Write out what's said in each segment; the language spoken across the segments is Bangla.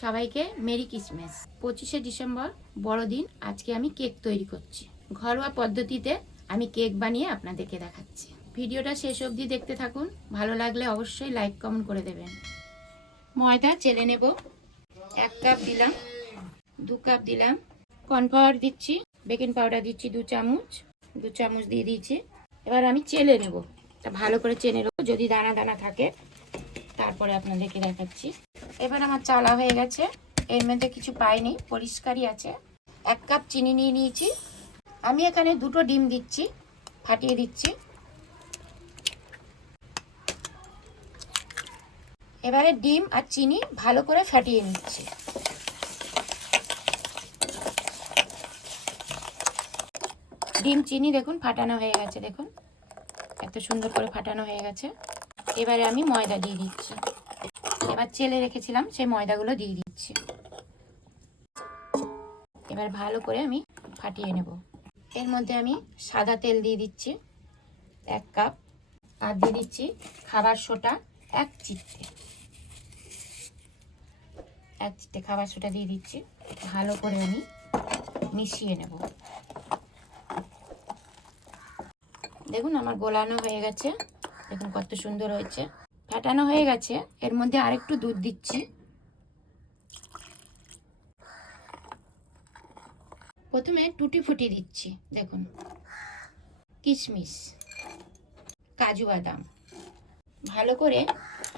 সবাইকে মেরি ক্রিসমাস। পঁচিশে ডিসেম্বর, বড়দিন, আজকে আমি কেক তৈরি করছি। ঘরোয়া পদ্ধতিতে আমি কেক বানিয়ে আপনাদেরকে দেখাচ্ছি। ভিডিওটা শেষ অবধি দেখতে থাকুন। ভালো লাগলে অবশ্যই লাইক, কমেন্ট করে দেবেন। ময়দা চেলে নেব। এক কাপ দিলাম, দু কাপ দিলাম। কর্নফ্লাওয়ার দিচ্ছি, বেকিং পাউডার দিচ্ছি দু চামচ দু চামচ দিয়ে দিয়েছি। এবার আমি চেলে নেব। তা ভালো করে চেনে নেব। যদি দানা দানা থাকে, তারপরে আপনাদেরকে দেখাচ্ছি। এবার আমার চালা হয়ে গেছে। এর মধ্যে কিছু পাইনি, পরিষ্কারই আছে। এক কাপ চিনি নিয়ে নিয়েছি। আমি এখানে দুটো ডিম দিচ্ছি, ফাটিয়ে দিচ্ছি। এবারে ডিম আর চিনি ভালো করে ফাটিয়ে নিচ্ছি। ডিম, চিনি দেখুন, ফাটানো হয়ে গেছে, দেখুন। এত সুন্দর করে ফাটানো হয়ে গেছে। এবারে আমি ময়দা দিয়ে দিচ্ছি। এবার চেলে রেখেছিলাম, সেই ময়দাগুলো দিয়ে দিচ্ছি। এবার ভালো করে আমি ফাটিয়ে নেব। এর মধ্যে আমি সাদা তেল দিয়ে দিচ্ছি, এক কাপ। আর দিয়ে দিচ্ছি খাবার সোটা, এক চিট্টে এক চিট্টে খাবার সোটা দিয়ে দিচ্ছি। ভালো করে আমি মিশিয়ে নেব। দেখুন আমার গোলানো হয়ে গেছে। দেখুন কত সুন্দর হয়েছে। ফাটানো হয়ে গেছে। এর মধ্যে আরেকটু দুধ দিচ্ছি। প্রথমে টুটি ফুটি দিচ্ছি, দেখুন। কিশমিশ, কাজু বাদাম, ভালো করে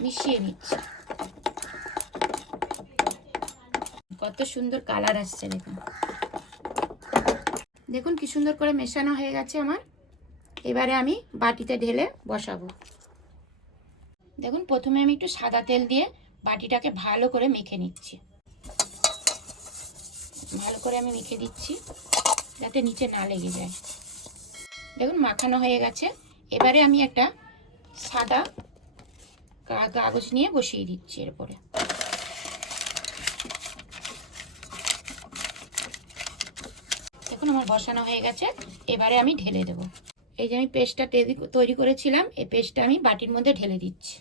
মিশিয়ে নিচ্ছি। কত সুন্দর কালার আসছে, দেখুন। দেখুন কি সুন্দর করে মেশানো হয়ে গেছে আমার। এবারে আমি বাটিতে ঢেলে বসাবো। দেখুন, প্রথমে আমি একটু সাদা তেল দিয়ে বাটিটাকে ভালো করে মেখে নিচ্ছি। ভালো করে আমি মেখে দিচ্ছি, যাতে নিচে না লেগে যায়। দেখুন, মাখানো হয়ে গেছে। এবারে আমি একটা সাদা কাগজ নিয়ে বসিয়ে দিচ্ছি এর উপরে। দেখুন, আমার বসানো হয়ে গেছে। এবারে আমি ঢেলে দেবো। এই যে আমি পেস্টটা তৈরি করেছিলাম, এই পেস্টটা আমি বাটির মধ্যে ঢেলে দিচ্ছি।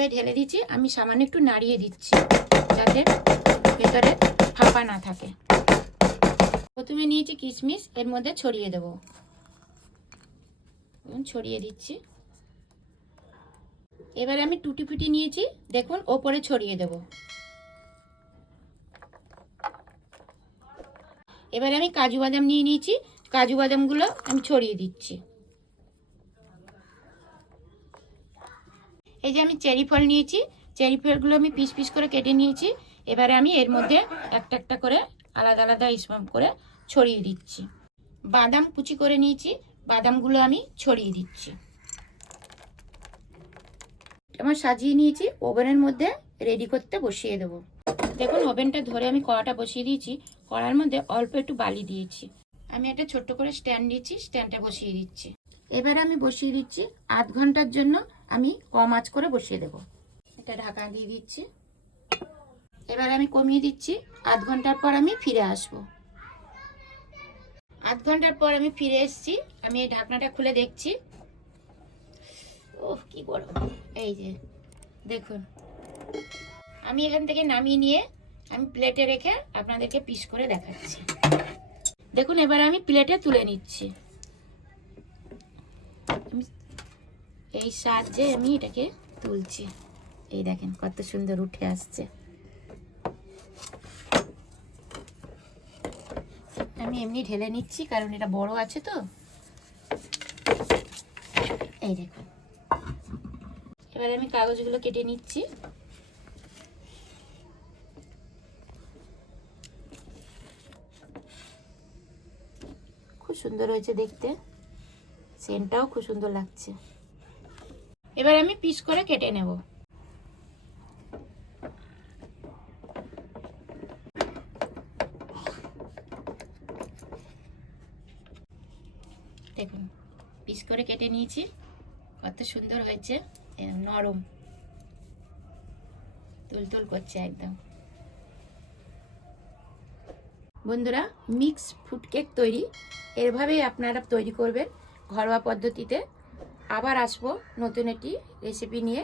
এবার ঢেলে দিচ্ছি, আমি সামান্য একটু নাড়িয়ে দিচ্ছি যাতে ভেতরে ফাঁপা না থাকে। প্রথমে নিয়েছি কিশমিশ, এর মধ্যে ছড়িয়ে দেব। ছড়িয়ে দিচ্ছি। এবারে আমি টুটি ফুটি নিয়েছি, দেখুন, ওপরে ছড়িয়ে দেব। এবারে আমি কাজু বাদাম নিয়ে নিয়েছি, কাজু বাদামগুলো আমি ছড়িয়ে দিচ্ছি। এই যে আমি চেরি ফল নিয়েছি, চেরি ফলগুলো আমি পিস পিস করে কেটে নিয়েছি। এবারে আমি এর মধ্যে একটা একটা করে আলাদা আলাদা ইসমাম করে ছড়িয়ে দিচ্ছি। বাদাম কুচি করে নিয়েছি, বাদামগুলো আমি ছড়িয়ে দিচ্ছি। আমার সাজিয়ে নিয়েছি, ওভেনের মধ্যে রেডি করতে বসিয়ে দেবো। দেখুন, ওভেনটা ধরে আমি কড়াটা বসিয়ে দিয়েছি, কড়ার মধ্যে অল্প একটু বালি দিয়েছি। আমি একটা ছোট্ট করে স্ট্যান্ড দিয়েছি স্ট্যান্ডটা বসিয়ে দিচ্ছি। এবারে আমি বসিয়ে দিচ্ছি আধ ঘণ্টার জন্য আমি কম আঁচ করে বসিয়ে দেবো। এটা ঢাকা দিয়ে দিচ্ছি। এবার আমি কমিয়ে দিচ্ছি। আধ ঘণ্টার পর আমি ফিরে আসব। আধ ঘণ্টার পর আমি ফিরে এসেছি। আমি এই ঢাকনাটা খুলে দেখছি। ওহ কি গরম। এই যে, দেখুন। আমি এখান থেকে নামিয়ে নিয়ে আমি প্লেটে রেখে আপনাদেরকে পিস করে দেখাচ্ছি। দেখুন, এবার আমি প্লেটে তুলে নিচ্ছি। এই সাহায্যে আমি এটাকে তুলছি। এই দেখেন, কত সুন্দর উঠে আসছে। আমি এমনি ঢেলে নিচ্ছি, কারণ এটা বড় আছে তো। এই দেখুন। এবার আমি কাগজগুলো কেটে নিচ্ছি। খুব সুন্দর হয়েছে দেখতে। সেন্টটাও খুব সুন্দর লাগছে। এবার আমি পিস করে কেটে নেব। দেখুন, পিস করে কেটে নিয়েছি। কত সুন্দর হয়েছে নরম। তুলতুল করছে একদম। বন্ধুরা মিক্স ফুড কেক তৈরি। এভাবেই আপনারা তৈরি করবেন ঘরোয়া পদ্ধতিতে। আবার আসব নতুন একটি রেসিপি নিয়ে।